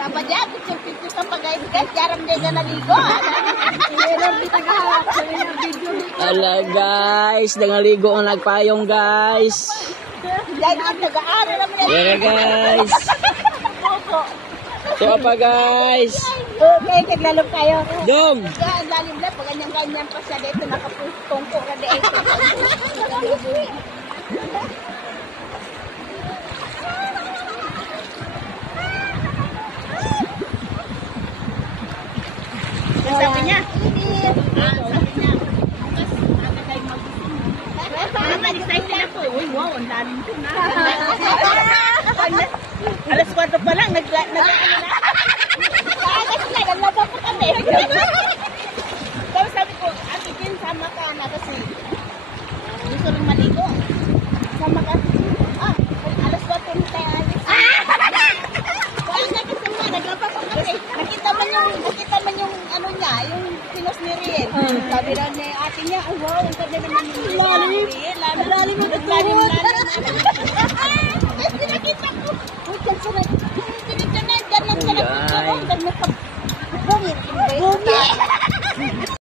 Dapat yan, picture-picture sa pag-guys, jarang din na naligo. Ala guys, nangaligo ang nagpayong guys. Dahil ang nag-aaral naman yan. Yan guys. So apa guys? Okay, naglalog kayo. Dong. Ang lalim na, pag ganyan-ganyan pa siya dito, nakapustong ko ka dito. Sabi niya, sabi niya, bukas aga tayo mag-isip. Excited ako. Uy, wow, ang lalim ko na. Alas 4 pa lang, nag-ano na. Kaagas na, naglaga pa kami. Tapos sabi ko, Ate Jen, sama ka na kasi gusto rin maligo. Sama ka. Alas 4 na tayo alis. Kaya nga kasi nga, naglaba pa kami. Nakita man yung ano niya, yung pinos ni Riel. Sabi na ni ate niya, wow, ang ganda naman yung lalim. Lalim mo na.